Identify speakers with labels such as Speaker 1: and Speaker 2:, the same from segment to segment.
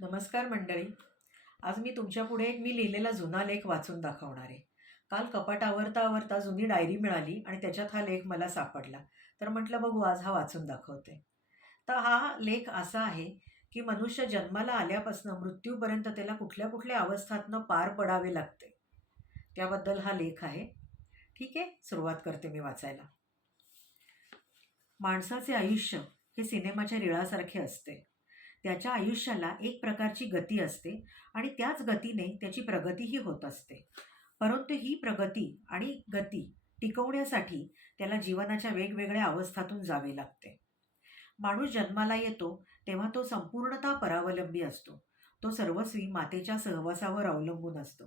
Speaker 1: नमस्कार मंडळी. आज मी तुमच्यापुढे एक मी लिहिलेला जुना लेख वाचून दाखवणार आहे. काल कपाट आवरता आवरता जुनी डायरी मिळाली आणि त्याच्यात हा लेख मला सापडला. तर म्हटलं बघू आज हा वाचून दाखवते. तर हा लेख असा आहे की मनुष्य जन्माला आल्यापासून मृत्यूपर्यंत त्याला कुठल्या कुठल्या अवस्थातनं पार पडावे लागते. त्याबद्दल हा लेख आहे. ठीक आहे सुरुवात करते मी वाचायला. माणसाचे आयुष्य हे सिनेमाच्या रिळासारखे असते. त्याच्या आयुष्याला एक प्रकारची गती असते आणि त्याच गतीने त्याची प्रगतीही होत असते. परंतु ही प्रगती आणि गती टिकवण्यासाठी त्याला जीवनाच्या वेगवेगळ्या अवस्थातून जावे लागते. माणूस जन्माला येतो तेव्हा तो संपूर्णतः परावलंबी असतो. तो सर्वस्वी मातेच्या सहवासावर अवलंबून असतो.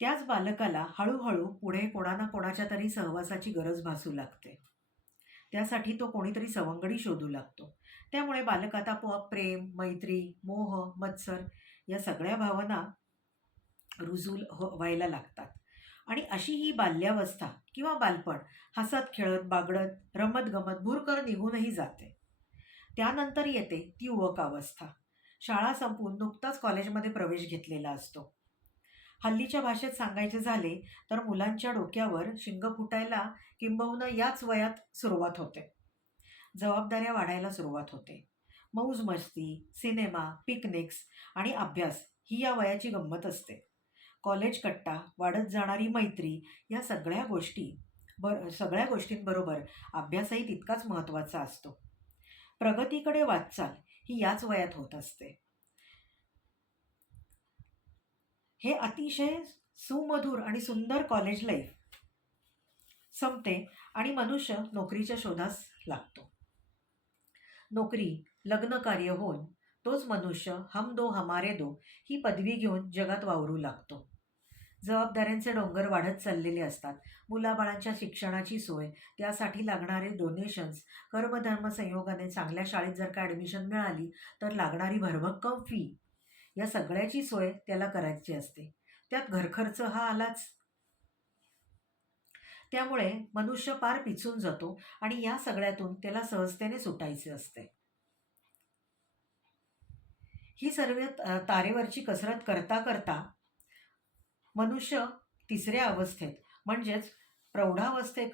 Speaker 1: त्याच बालकाला हळूहळू पुढे कोणा ना कोणाच्या तरी सहवासाची गरज भासू लागते. त्यासाठी तो कोणीतरी सवंगडी शोधू लागतो. त्यामुळे बालकात आपोआप प्रेम मैत्री मोह मत्सर या सगळ्या भावना रुजूल हो व्हायला लागतात. आणि अशी ही बाल्यावस्था किंवा बालपण हसत खेळत बागडत रमत गमत भूरकर निघूनही जाते. त्यानंतर येते ती युवकावस्था शाळा संपून नुकताच कॉलेजमध्ये प्रवेश घेतलेला असतो. हल्लीच्या भाषेत सांगायचे झाले तर मुलांच्या डोक्यावर शिंग फुटायला किंबहुना याच वयात सुरुवात होते. जबाबदाऱ्या वाढायला सुरुवात होते. मौज मस्ती सिनेमा पिकनिक्स आणि अभ्यास ही या वयाची गंमत असते. कॉलेज कट्टा वाढत जाणारी मैत्री या सगळ्या गोष्टी बर सगळ्या गोष्टींबरोबर अभ्यासही तितकाच महत्त्वाचा असतो. प्रगतीकडे वाटचाल ही याच वयात होत असते. हे अतिशय सुमधुर आणि सुंदर कॉलेज लाईफ संपते आणि मनुष्य नोकरीच्या शोधास लागतो. नोकरी लग्न कार्य होऊन तोच मनुष्य हम दो हमारे दो ही पदवी घेऊन जगात वावरू लागतो. जबाबदाऱ्यांचे डोंगर वाढत चाललेले असतात. मुलाबाळांच्या शिक्षणाची सोय त्यासाठी लागणारे डोनेशन्स कर्मधर्म संयोगाने चांगल्या शाळेत जर का ॲडमिशन मिळाली तर लागणारी भरभक्कम फी या सगळ्याची सोय त्याला करायची असते. त्यात घरखर्च हा आलाच. त्यामुळे मनुष्य पार पिचून जातो आणि या सगळ्यातून त्याला सहजतेने सुटायचे असते. ही सर्व तारेवरची कसरत करता करता मनुष्य तिसऱ्या अवस्थेत म्हणजेच प्रौढावस्थे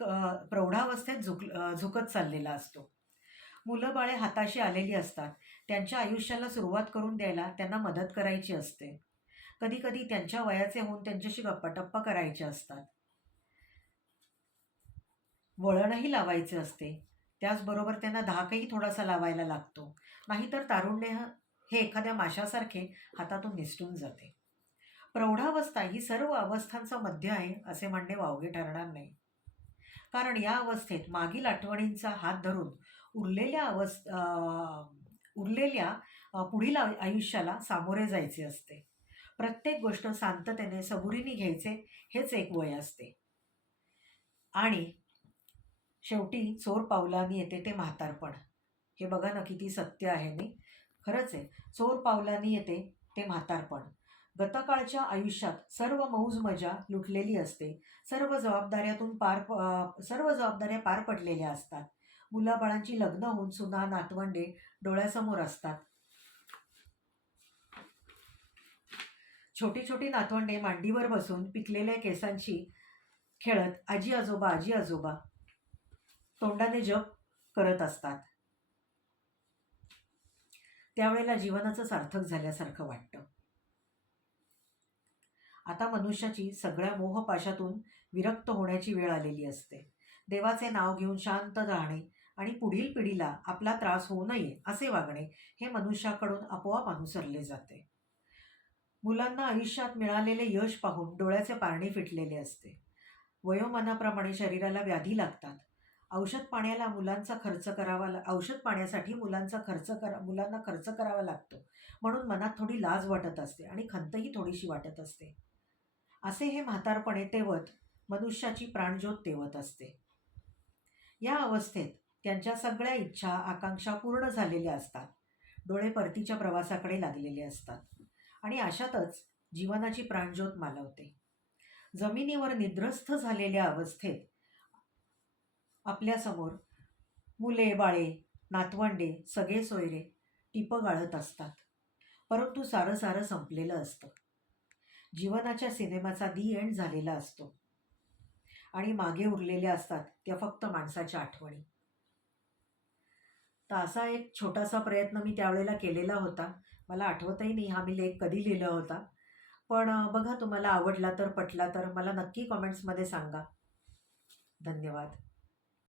Speaker 1: प्रौढावस्थेत झुक झुकत चाललेला असतो. मुलं बाळे हाताशी आलेली असतात. त्यांच्या आयुष्याला सुरुवात करून द्यायला त्यांना मदत करायची असते. कधीकधी त्यांच्या वयाचे होऊन त्यांच्याशी गप्पाटप्पा करायचे असतात. वळणही लावायचे असते. त्याचबरोबर त्यांना धाकही थोडासा लावायला लागतो. नाहीतर तारुण्य हे एखाद्या माशासारखे हातातून निसटून जाते. प्रौढावस्था ही सर्व अवस्थांचा मध्य आहे असे म्हणणे वावगे ठरणार नाही. कारण या अवस्थेत मागील आठवणींचा हात धरून उरलेल्या अवस्थ उरलेल्या पुढील आयुष्याला सामोरे जायचे असते. प्रत्येक गोष्ट शांततेने सबुरीने घ्यायचे हेच एक वय असते. आणि शेवटी चोर पावलांनी येते ते म्हातारपण. हे बघा ना किती सत्य आहे मी खरंच आहे. चोर पावलांनी येते ते म्हातारपण. गतकाळच्या आयुष्यात सर्व मौज मजा लुटलेली असते. सर्व जबाबदाऱ्यातून पार सर्व जबाबदाऱ्या पार पडलेल्या असतात. मुलाबाळांची लग्न होऊन सुना नातवंडे डोळ्यासमोर असतात. छोटी छोटी नातवंडे मांडीवर बसून पिकलेल्या केसांशी खेळत आजी आजोबा आजी आजोबा तोंडाने जप करत असतात. त्यावेळेला जीवनाचं सार्थक झाल्यासारखं वाटतं. आता मनुष्याची सगळ्या मोहपाशातून विरक्त होण्याची वेळ आलेली असते. देवाचे नाव घेऊन शांत राहणे आणि पुढील पिढीला आपला त्रास होऊ नये असे वागणे हे मनुष्याकडून आपोआप अनुसरले जाते. मुलांना आयुष्यात मिळालेले यश पाहून डोळ्याचे पारणे फिटलेले असते. वयोमानाप्रमाणे शरीराला व्याधी लागतात. औषध पाण्याला मुलांचा खर्च करावा ला औषध पाण्यासाठी मुलांचा खर्च करा मुलांना खर्च करावा लागतो. म्हणून मनात थोडी लाज वाटत असते आणि खंतही थोडीशी वाटत असते. असे हे म्हातारपणे तेवत मनुष्याची प्राणज्योत तेवत असते. या अवस्थेत त्यांच्या सगळ्या इच्छा आकांक्षा पूर्ण झालेल्या असतात. डोळे परतीच्या प्रवासाकडे लागलेले असतात. आणि अशातच जीवनाची प्राणज्योत मालवते. जमिनीवर निद्रस्थ झालेल्या अवस्थेत आपल्यासमोर मुले बाळे नातवंडे सगळे सोयरे टिपं गाळत असतात. परंतु सारं सारं संपलेलं असतं. जीवनाच्या सिनेमाचा दी एंड झालेला असतो. आणि मागे उरलेल्या असतात त्या फक्त माणसाच्या आठवणी. तर असा एक छोटासा प्रयत्न मी त्यावेळेला केलेला होता. मला आठवतही नाही हा मी लेख कधी लिहिला होता. पण बघा तुम्हाला आवडला तर पटला तर मला नक्की कॉमेंट्समध्ये सांगा. धन्यवाद.